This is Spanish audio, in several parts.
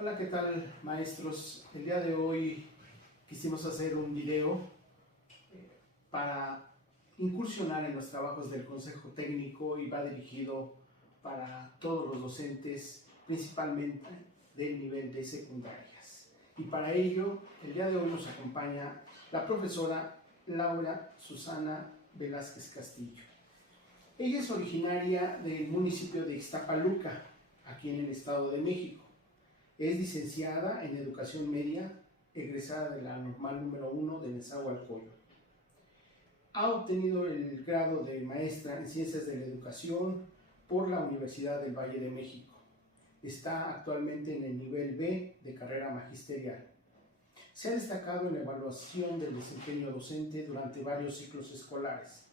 Hola, ¿qué tal, maestros? El día de hoy quisimos hacer un video para incursionar en los trabajos del Consejo Técnico y va dirigido para todos los docentes, principalmente del nivel de secundarias. Y para ello, el día de hoy nos acompaña la profesora Laura Susana Velázquez Castillo. Ella es originaria del municipio de Ixtapaluca, aquí en el Estado de México. Es licenciada en Educación Media, egresada de la Normal número 1 de Nezahualcóyotl. Ha obtenido el grado de maestra en Ciencias de la Educación por la Universidad del Valle de México. Está actualmente en el nivel B de carrera magisterial. Se ha destacado en la evaluación del desempeño docente durante varios ciclos escolares.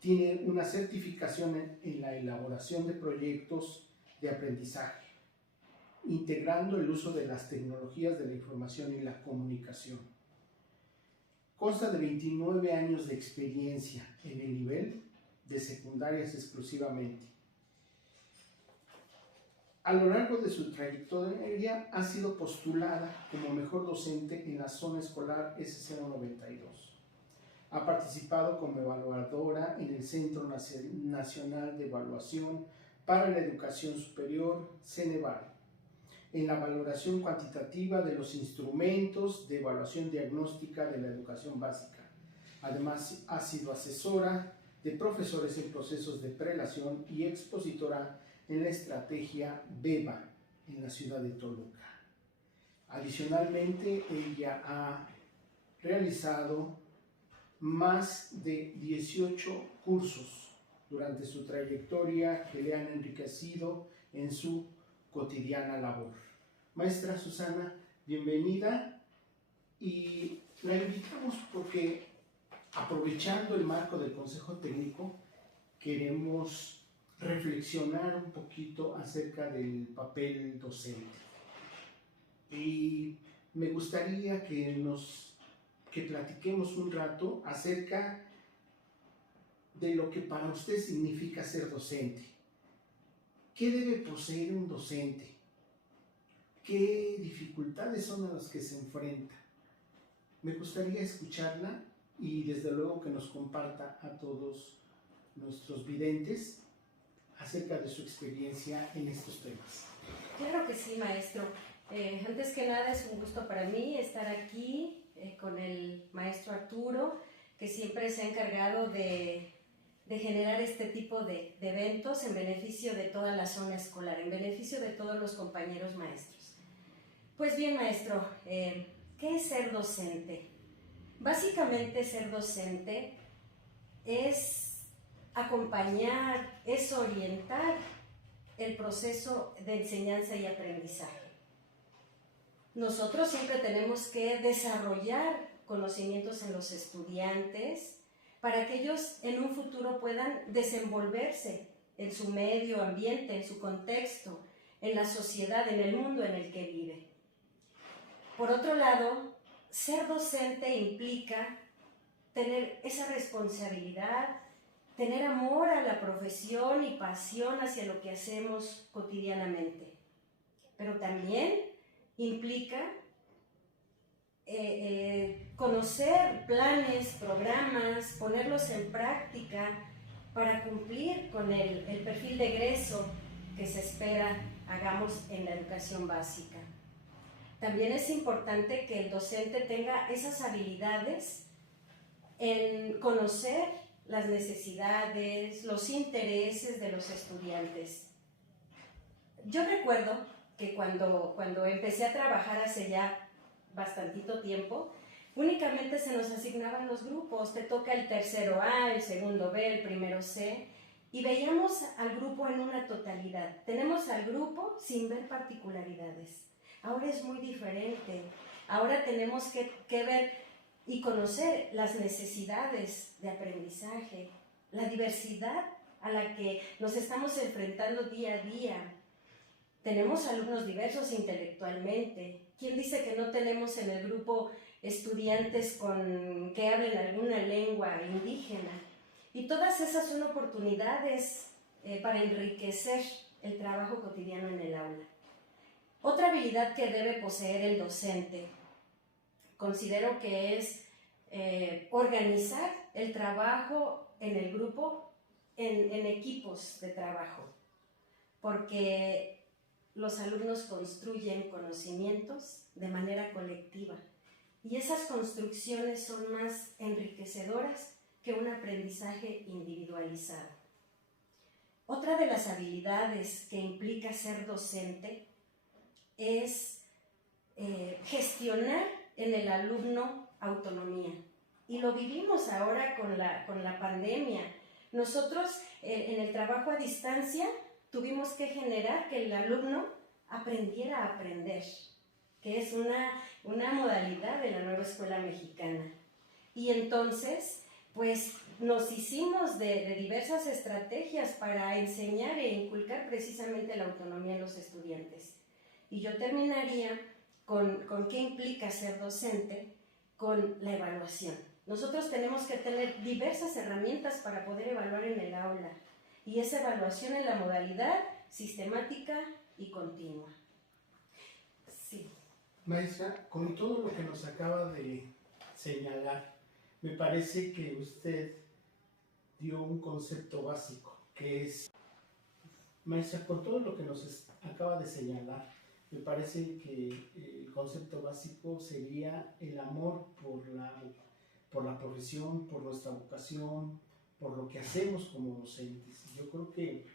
Tiene una certificación en la elaboración de proyectos de aprendizaje, integrando el uso de las tecnologías de la información y la comunicación. Consta de 29 años de experiencia en el nivel de secundarias exclusivamente. A lo largo de su trayectoria ha sido postulada como mejor docente en la zona escolar S092. Ha participado como evaluadora en el Centro Nacional de Evaluación para la Educación Superior, CENEVAL, en la valoración cuantitativa de los instrumentos de evaluación diagnóstica de la educación básica. Además, ha sido asesora de profesores en procesos de prelación y expositora en la estrategia BEBA en la ciudad de Toluca. Adicionalmente, ella ha realizado más de 18 cursos durante su trayectoria que le han enriquecido en su cotidiana labor. Maestra Susana, bienvenida, y la invitamos porque, aprovechando el marco del Consejo Técnico, queremos reflexionar un poquito acerca del papel docente. Y me gustaría que platiquemos un rato acerca de lo que para usted significa ser docente. ¿Qué debe poseer un docente? ¿Qué dificultades son a las que se enfrenta? Me gustaría escucharla y desde luego que nos comparta a todos nuestros videntes acerca de su experiencia en estos temas. Claro que sí, maestro. Antes que nada es un gusto para mí estar aquí con el maestro Arturo, que siempre se ha encargado de generar este tipo de eventos en beneficio de toda la zona escolar, en beneficio de todos los compañeros maestros. Pues bien, maestro, ¿qué es ser docente? Básicamente ser docente es acompañar, es orientar el proceso de enseñanza y aprendizaje. Nosotros siempre tenemos que desarrollar conocimientos en los estudiantes para que ellos en un futuro puedan desenvolverse en su medio ambiente, en su contexto, en la sociedad, en el mundo en el que vive. Por otro lado, ser docente implica tener esa responsabilidad, tener amor a la profesión y pasión hacia lo que hacemos cotidianamente. Pero también implica conocer planes, programas, ponerlos en práctica para cumplir con el perfil de egreso que se espera hagamos en la educación básica. También es importante que el docente tenga esas habilidades en conocer las necesidades, los intereses de los estudiantes. Yo recuerdo que cuando empecé a trabajar hace ya bastantito tiempo, únicamente se nos asignaban los grupos, te toca el tercero A, el segundo B, el primero C, y veíamos al grupo en una totalidad. Tenemos al grupo sin ver particularidades. Ahora es muy diferente. Ahora tenemos que ver y conocer las necesidades de aprendizaje, la diversidad a la que nos estamos enfrentando día a día. Tenemos alumnos diversos intelectualmente. ¿Quién dice que no tenemos en el grupo estudiantes que hablen alguna lengua indígena? Y todas esas son oportunidades para enriquecer el trabajo cotidiano en el aula. Otra habilidad que debe poseer el docente, considero que es organizar el trabajo en el grupo, en equipos de trabajo, porque los alumnos construyen conocimientos de manera colectiva y esas construcciones son más enriquecedoras que un aprendizaje individualizado. Otra de las habilidades que implica ser docente es gestionar en el alumno autonomía. Y lo vivimos ahora con la pandemia. Nosotros en el trabajo a distancia tuvimos que generar que el alumno aprendiera a aprender, que es una modalidad de la nueva escuela mexicana. Y entonces, pues nos hicimos de diversas estrategias para enseñar e inculcar precisamente la autonomía en los estudiantes. Y yo terminaría con qué implica ser docente, con la evaluación. Nosotros tenemos que tener diversas herramientas para poder evaluar en el aula, y esa evaluación en la modalidad sistemática y continua. Sí. Maestra, con todo lo que nos acaba de señalar, me parece que usted dio un concepto básico, que es, maestra, con todo lo que nos acaba de señalar, me parece que el concepto básico sería el amor por la profesión, por nuestra vocación, por lo que hacemos como docentes. Yo creo que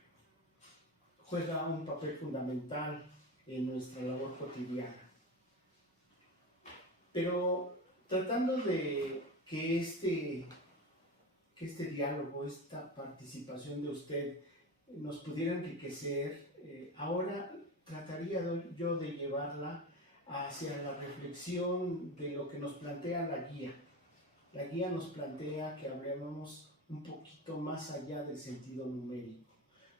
juega un papel fundamental en nuestra labor cotidiana. Pero tratando de que este diálogo, esta participación de usted nos pudiera enriquecer, ahora trataría yo de llevarla hacia la reflexión de lo que nos plantea la guía. La guía nos plantea que hablemos un poquito más allá del sentido numérico.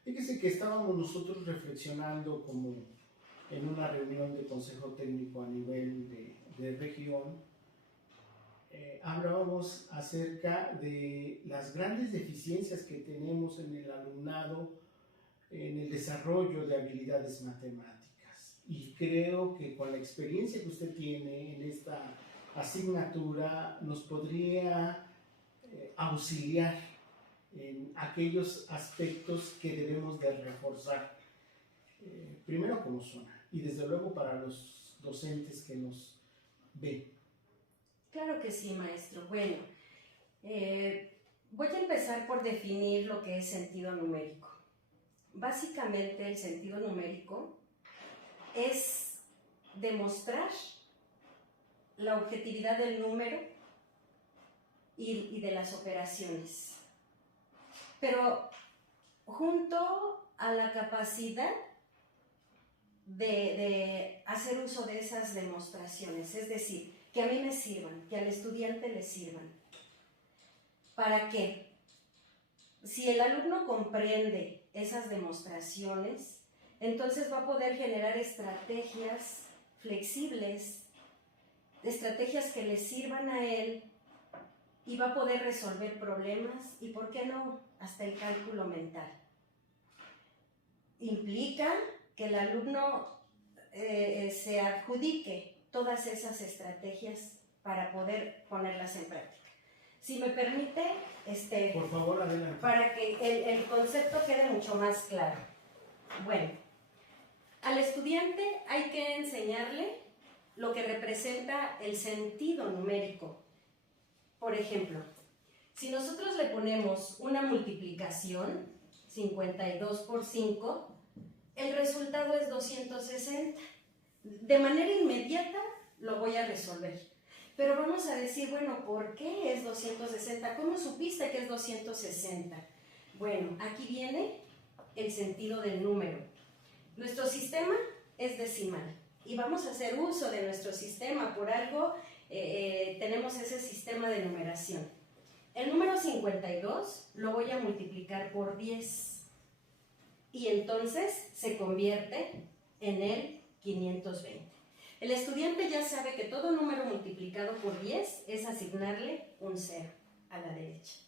Fíjese que estábamos nosotros reflexionando como en una reunión de consejo técnico a nivel de región, hablábamos acerca de las grandes deficiencias que tenemos en el alumnado en el desarrollo de habilidades matemáticas. Y creo que con la experiencia que usted tiene en esta asignatura nos podría auxiliar en aquellos aspectos que debemos de reforzar, primero como zona y desde luego para los docentes que nos ven. Claro que sí, maestro. Bueno, voy a empezar por definir lo que es sentido numérico. Básicamente el sentido numérico es demostrar la objetividad del número y de las operaciones, pero junto a la capacidad de hacer uso de esas demostraciones, es decir, que a mí me sirvan, que al estudiante le sirvan. ¿Para qué? Si el alumno comprende esas demostraciones, entonces va a poder generar estrategias flexibles, estrategias que le sirvan a él, y va a poder resolver problemas y, ¿por qué no?, hasta el cálculo mental. Implica que el alumno se adjudique todas esas estrategias para poder ponerlas en práctica. Si me permite, por favor, adelante. Para que el concepto quede mucho más claro. Bueno, al estudiante hay que enseñarle lo que representa el sentido numérico. Por ejemplo, si nosotros le ponemos una multiplicación, 52 por 5, el resultado es 260. De manera inmediata lo voy a resolver. Pero vamos a decir, bueno, ¿por qué es 260? ¿Cómo supiste que es 260? Bueno, aquí viene el sentido del número. Nuestro sistema es decimal y vamos a hacer uso de nuestro sistema. Por algo tenemos ese sistema de numeración. El número 52 lo voy a multiplicar por 10 y entonces se convierte en el 520. El estudiante ya sabe que todo número multiplicado por 10 es asignarle un 0 a la derecha.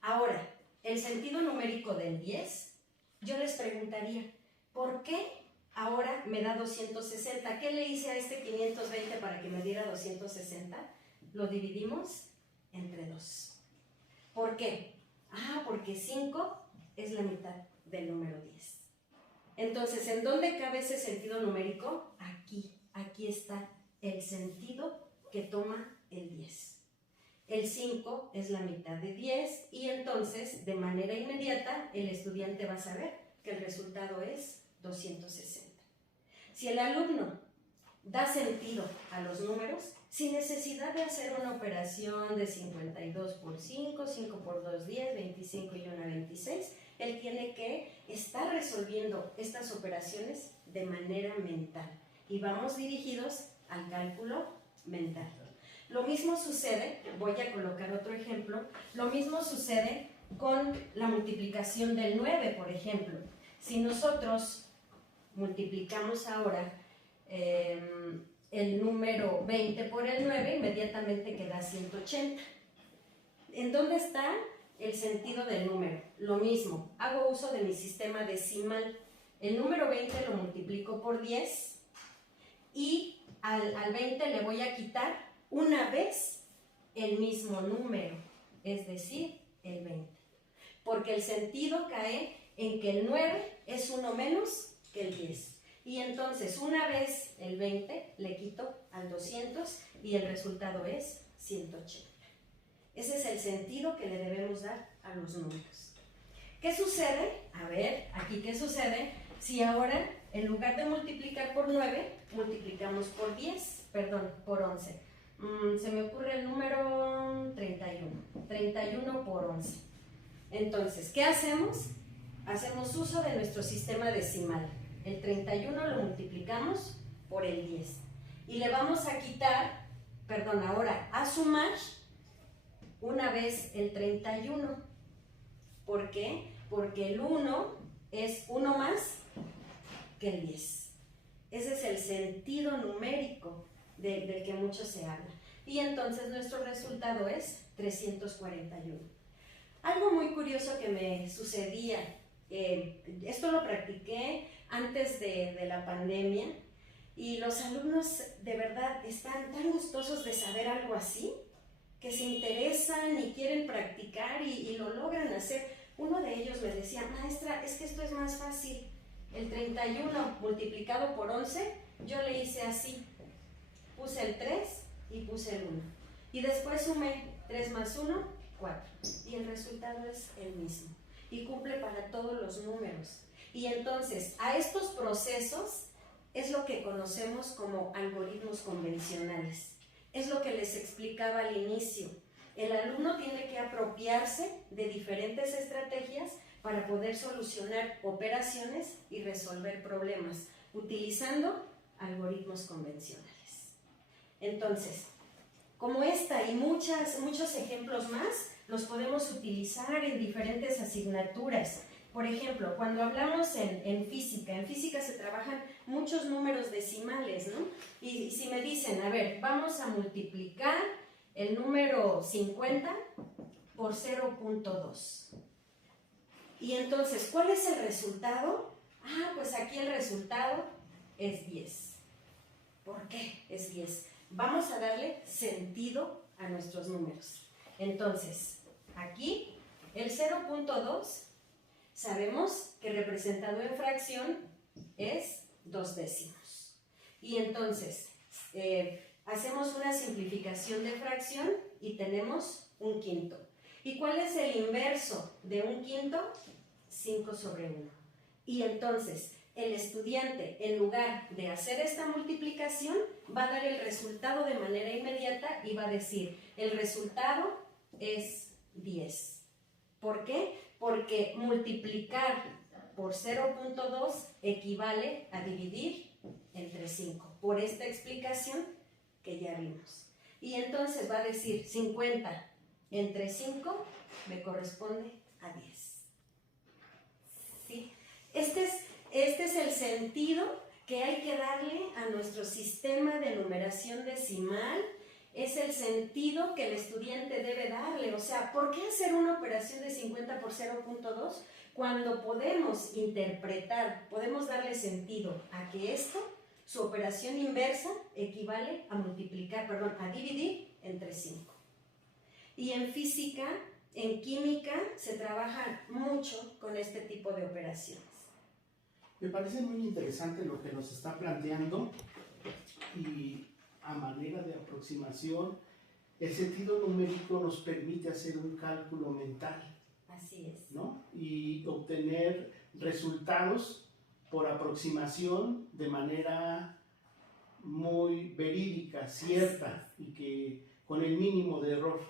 Ahora, el sentido numérico del 10, yo les preguntaría, ¿por qué ahora me da 260. ¿Qué le hice a este 520 para que me diera 260? Lo dividimos entre 2. ¿Por qué? Porque 5 es la mitad del número 10. Entonces, ¿en dónde cabe ese sentido numérico? Aquí está el sentido que toma el 10. El 5 es la mitad de 10 y entonces, de manera inmediata, el estudiante va a saber que el resultado es 260. Si el alumno da sentido a los números, sin necesidad de hacer una operación de 52 por 5, 5 por 2, 10, 25 y 1, 26, él tiene que estar resolviendo estas operaciones de manera mental. Y vamos dirigidos al cálculo mental. Lo mismo sucede, voy a colocar otro ejemplo, lo mismo sucede con la multiplicación del 9, por ejemplo. Si nosotros multiplicamos ahora el número 20 por el 9, inmediatamente queda 180. ¿En dónde está el sentido del número? Lo mismo, hago uso de mi sistema decimal. El número 20 lo multiplico por 10 y al 20 le voy a quitar una vez el mismo número, es decir, el 20. Porque el sentido cae en que el 9 es uno menos que el 10. Y entonces, una vez el 20, le quito al 200 y el resultado es 180. Ese es el sentido que le debemos dar a los números. ¿Qué sucede? A ver, aquí, ¿qué sucede si ahora, en lugar de multiplicar por 9, multiplicamos por 11? Se me ocurre el número 31. 31 por 11. Entonces, ¿qué hacemos? Hacemos uso de nuestro sistema decimal. El 31 lo multiplicamos por el 10. Y le vamos a quitar, ahora a sumar una vez el 31. ¿Por qué? Porque el 1 es 1 más que el 10. Ese es el sentido numérico del que mucho se habla. Y entonces nuestro resultado es 341. Algo muy curioso que me sucedía, esto lo practiqué antes de la pandemia, y los alumnos de verdad están tan gustosos de saber algo así, que se interesan y quieren practicar y lo logran hacer. Uno de ellos me decía: maestra, es que esto es más fácil. El 31 multiplicado por 11, yo le hice así. Puse el 3 y puse el 1. Y después sumé 3 más 1, 4. Y el resultado es el mismo. Y cumple para todos los números. Y entonces, a estos procesos es lo que conocemos como algoritmos convencionales. Es lo que les explicaba al inicio. El alumno tiene que apropiarse de diferentes estrategias para poder solucionar operaciones y resolver problemas, utilizando algoritmos convencionales. Entonces, como esta y muchos ejemplos más, los podemos utilizar en diferentes asignaturas. Por ejemplo, cuando hablamos en física se trabajan muchos números decimales, ¿no? Y si me dicen, a ver, vamos a multiplicar el número 50 por 0.2. Y entonces, ¿cuál es el resultado? Pues aquí el resultado es 10. ¿Por qué es 10? Vamos a darle sentido a nuestros números. Entonces, aquí el 0.2 sabemos que representado en fracción es 2 décimos. Y entonces, hacemos una simplificación de fracción y tenemos un quinto. ¿Y cuál es el inverso de un quinto? 5 sobre 1. Y entonces, el estudiante, en lugar de hacer esta multiplicación, va a dar el resultado de manera inmediata y va a decir, el resultado es 10. ¿Por qué? Porque multiplicar por 0.2 equivale a dividir entre 5, por esta explicación que ya vimos. Y entonces va a decir 50 entre 5 me corresponde a 10. ¿Sí? Este es el sentido que hay que darle a nuestro sistema de numeración decimal. Es el sentido que el estudiante debe darle. O sea, ¿por qué hacer una operación de 50 por 0.2? Cuando podemos interpretar, podemos darle sentido a que esto, su operación inversa, equivale a a dividir entre 5. Y en física, en química, se trabaja mucho con este tipo de operaciones. Me parece muy interesante lo que nos está planteando y a manera de aproximación, el sentido numérico nos permite hacer un cálculo mental. Así es. ¿No? Y obtener resultados por aproximación de manera muy verídica, cierta y que con el mínimo de error.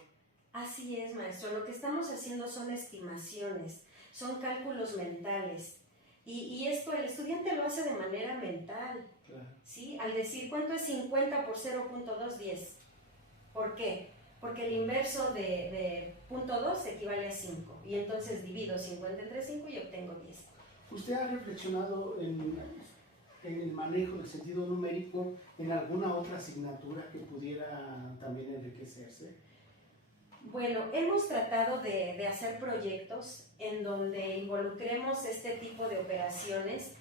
Así es, maestro. Lo que estamos haciendo son estimaciones, son cálculos mentales. Y esto el estudiante lo hace de manera mental. Claro. ¿Sí? Al decir cuánto es 50 por 0.2, 10. ¿Por qué? Porque el inverso de 0.2 equivale a 5. Y entonces divido 50 entre 5 y obtengo 10. ¿Usted ha reflexionado en el manejo del sentido numérico en alguna otra asignatura que pudiera también enriquecerse? Bueno, hemos tratado de hacer proyectos en donde involucremos este tipo de operaciones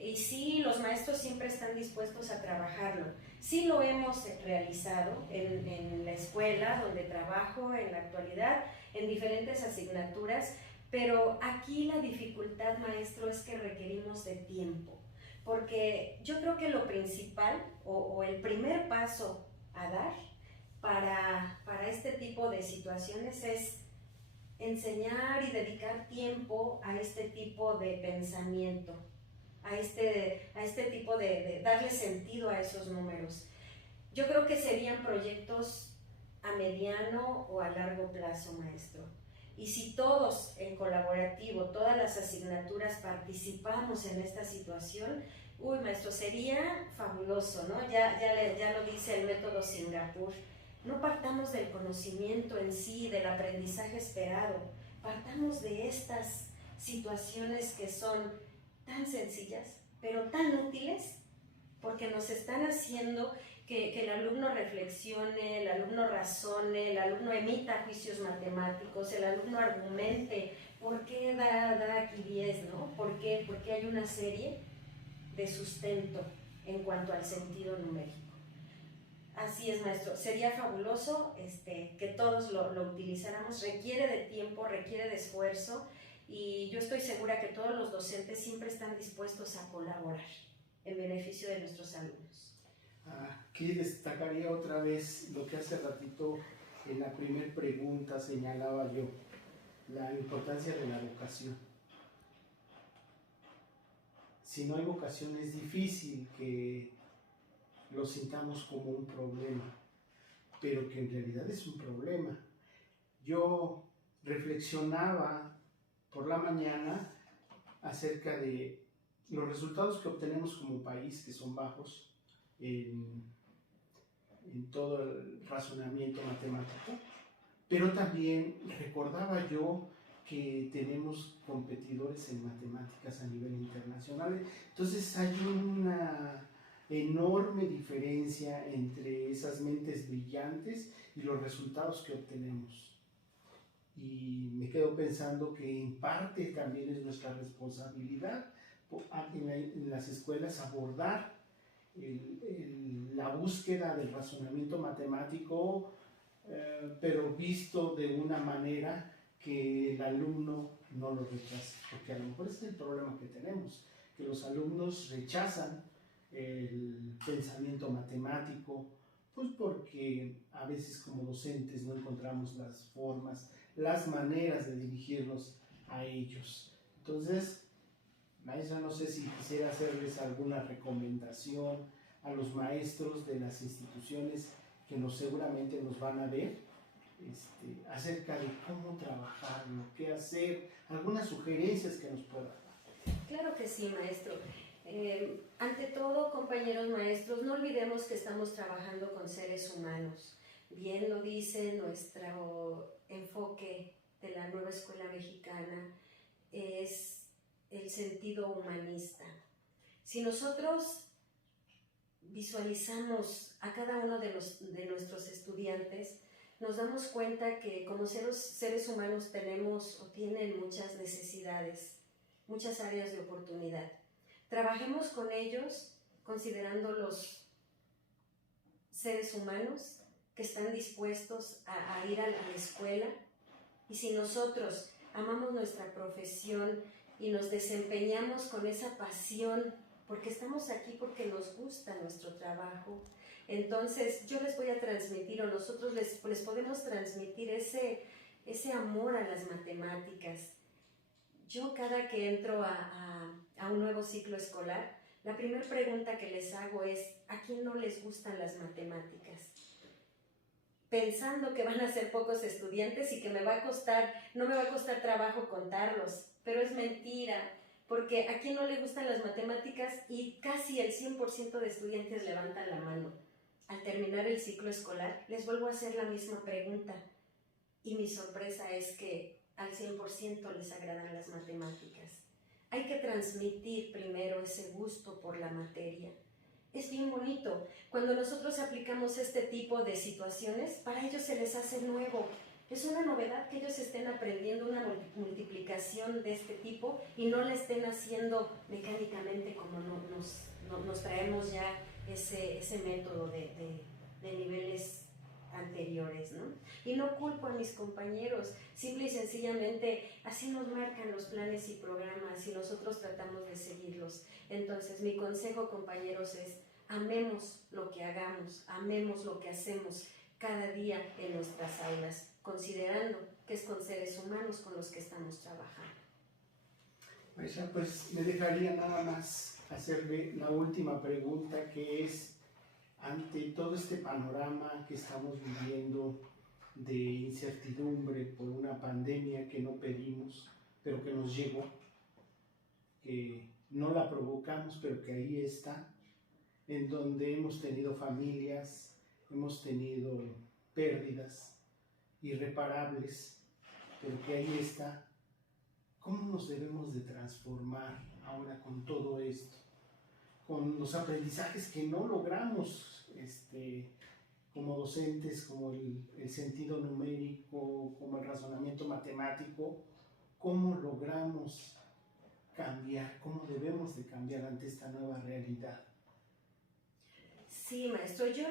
y sí, los maestros siempre están dispuestos a trabajarlo. Sí lo hemos realizado en la escuela donde trabajo en la actualidad, en diferentes asignaturas, pero aquí la dificultad, maestro, es que requerimos de tiempo, porque yo creo que lo principal o el primer paso a dar para este tipo de situaciones es enseñar y dedicar tiempo a este tipo de pensamiento, a este tipo de darle sentido a esos números. Yo creo que serían proyectos a mediano o a largo plazo, maestro. Y si todos en colaborativo, todas las asignaturas participamos en esta situación, uy, maestro, sería fabuloso, ¿no? Ya lo dice el método Singapur. No partamos del conocimiento en sí, del aprendizaje esperado, partamos de estas situaciones que son tan sencillas, pero tan útiles, porque nos están haciendo que el alumno reflexione, el alumno razone, el alumno emita juicios matemáticos, el alumno argumente por qué da aquí 10, ¿no? ¿Por qué? Porque hay una serie de sustento en cuanto al sentido numérico. Así es, maestro. Sería fabuloso que todos lo utilizáramos. Requiere de tiempo, requiere de esfuerzo y yo estoy segura que todos los docentes siempre están dispuestos a colaborar en beneficio de nuestros alumnos. Aquí destacaría otra vez lo que hace ratito en la primera pregunta señalaba yo, la importancia de la vocación. Si no hay vocación es difícil que lo sintamos como un problema, pero que en realidad es un problema. Yo reflexionaba por la mañana acerca de los resultados que obtenemos como país, que son bajos en todo el razonamiento matemático, pero también recordaba yo que tenemos competidores en matemáticas a nivel internacional. Entonces hay una enorme diferencia entre esas mentes brillantes y los resultados que obtenemos. Y me quedo pensando que en parte también es nuestra responsabilidad en las escuelas abordar la búsqueda del razonamiento matemático, pero visto de una manera que el alumno no lo rechace, porque a lo mejor ese es el problema que tenemos, que los alumnos rechazan el pensamiento matemático, pues porque a veces como docentes no encontramos las formas, las maneras de dirigirnos a ellos. Entonces, maestra, no sé si quisiera hacerles alguna recomendación a los maestros de las instituciones que seguramente nos van a ver acerca de cómo trabajarlo, qué hacer, algunas sugerencias que nos puedan dar. Claro que sí, maestro. Ante todo, compañeros maestros, no olvidemos que estamos trabajando con seres humanos. Bien lo dice nuestro enfoque de la nueva escuela mexicana, es el sentido humanista. Si nosotros visualizamos a cada uno de nuestros estudiantes, nos damos cuenta que como seres humanos tenemos o tienen muchas necesidades muchas áreas de oportunidad. Trabajemos con ellos considerándolos seres humanos que están dispuestos a ir a la escuela, y si nosotros amamos nuestra profesión y nos desempeñamos con esa pasión, porque estamos aquí porque nos gusta nuestro trabajo, entonces yo les voy a transmitir, o nosotros les podemos transmitir ese amor a las matemáticas. Yo cada que entro a un nuevo ciclo escolar, la primera pregunta que les hago es: ¿a quién no les gustan las matemáticas? Pensando que van a ser pocos estudiantes y que no me va a costar trabajo contarlos, pero es mentira, porque a quién no le gustan las matemáticas, y casi el 100% de estudiantes levantan la mano. Al terminar el ciclo escolar, les vuelvo a hacer la misma pregunta, y mi sorpresa es que al 100% les agradan las matemáticas. Hay que transmitir primero ese gusto por la materia. Es bien bonito. Cuando nosotros aplicamos este tipo de situaciones, para ellos se les hace nuevo. Es una novedad que ellos estén aprendiendo una multiplicación de este tipo y no la estén haciendo mecánicamente como nos traemos ya ese método de niveles anteriores, ¿no? Y no culpo a mis compañeros, simple y sencillamente así nos marcan los planes y programas y nosotros tratamos de seguirlos. Entonces mi consejo, compañeros, es: amemos lo que hagamos, amemos lo que hacemos cada día en nuestras aulas, considerando que es con seres humanos con los que estamos trabajando. Maestra, pues me dejaría nada más hacerle la última pregunta, que es: ante todo este panorama que estamos viviendo de incertidumbre por una pandemia que no pedimos, pero que nos llegó, que no la provocamos, pero que ahí está, en donde hemos tenido familias, hemos tenido pérdidas irreparables, pero que ahí está, ¿cómo nos debemos de transformar ahora con todo esto? Con los aprendizajes que no logramos como docentes, como el sentido numérico, como el razonamiento matemático. ¿Cómo logramos cambiar? ¿Cómo debemos de cambiar ante esta nueva realidad? Sí, maestro, yo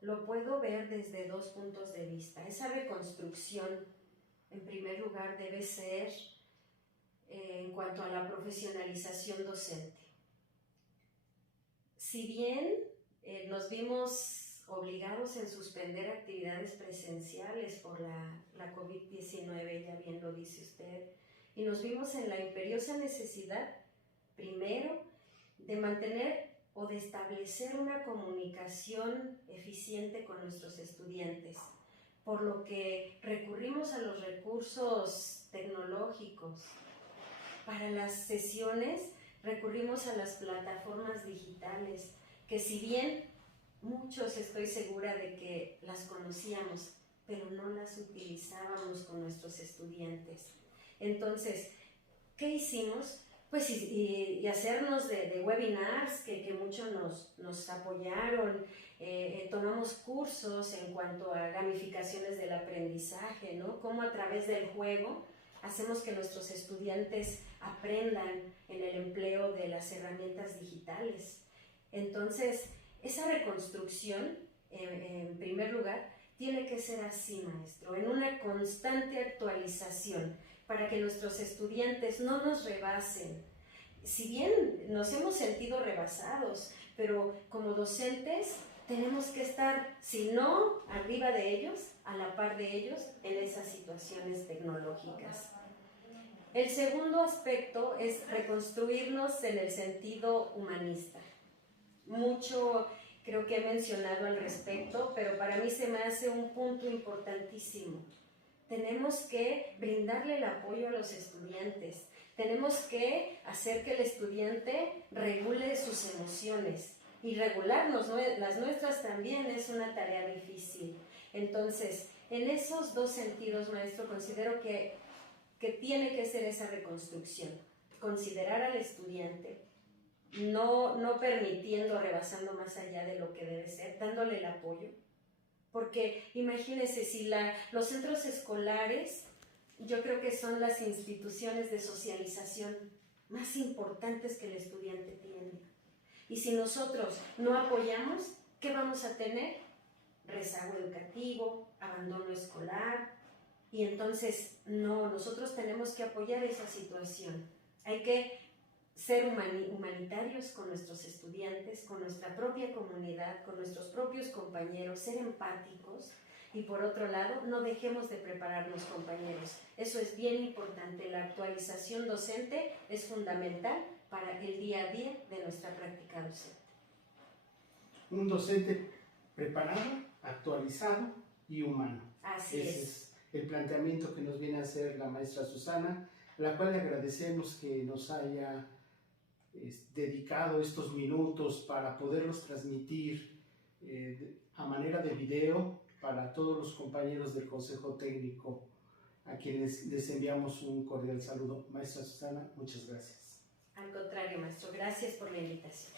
lo puedo ver desde dos puntos de vista. Esa reconstrucción, en primer lugar, debe ser en cuanto a la profesionalización docente. Si bien nos vimos obligados en suspender actividades presenciales por la COVID-19, ya bien lo dice usted, y nos vimos en la imperiosa necesidad, primero, de mantener o de establecer una comunicación eficiente con nuestros estudiantes, por lo que recurrimos a los recursos tecnológicos. Para las sesiones recurrimos a las plataformas digitales, que si bien muchos estoy segura de que las conocíamos, pero no las utilizábamos con nuestros estudiantes. Entonces, ¿qué hicimos? Pues y hacernos de webinars que muchos nos apoyaron, tomamos cursos en cuanto a gamificaciones del aprendizaje, ¿no? Cómo a través del juego hacemos que nuestros estudiantes aprendan en el empleo de las herramientas digitales. Entonces, esa reconstrucción, en primer lugar, tiene que ser así, maestro, en una constante actualización, para que nuestros estudiantes no nos rebasen. Si bien nos hemos sentido rebasados, pero como docentes tenemos que estar, si no arriba de ellos, a la par de ellos en esas situaciones tecnológicas. El segundo aspecto es reconstruirnos en el sentido humanista. Mucho creo que he mencionado al respecto, pero para mí se me hace un punto importantísimo. Tenemos que brindarle el apoyo a los estudiantes. Tenemos que hacer que el estudiante regule sus emociones. Y regularnos las nuestras también es una tarea difícil. Entonces, en esos dos sentidos, maestro, considero que tiene que ser esa reconstrucción. Considerar al estudiante, no permitiendo, rebasando más allá de lo que debe ser, dándole el apoyo. Porque imagínense, si los centros escolares, yo creo que son las instituciones de socialización más importantes que el estudiante tiene. Y si nosotros no apoyamos, ¿qué vamos a tener? Rezago educativo, abandono escolar. Y entonces, no, nosotros tenemos que apoyar esa situación. Hay que ser humanitarios con nuestros estudiantes, con nuestra propia comunidad, con nuestros propios compañeros, ser empáticos. Y por otro lado, no dejemos de prepararnos, compañeros. Eso es bien importante. La actualización docente es fundamental para el día a día de nuestra práctica docente. Un docente preparado, actualizado y humano. Así Ese es el planteamiento que nos viene a hacer la maestra Susana, a la cual le agradecemos que nos haya dedicado estos minutos para poderlos transmitir a manera de video para todos los compañeros del Consejo Técnico, a quienes les enviamos un cordial saludo. Maestra Susana, muchas gracias. Al contrario, maestro, gracias por la invitación.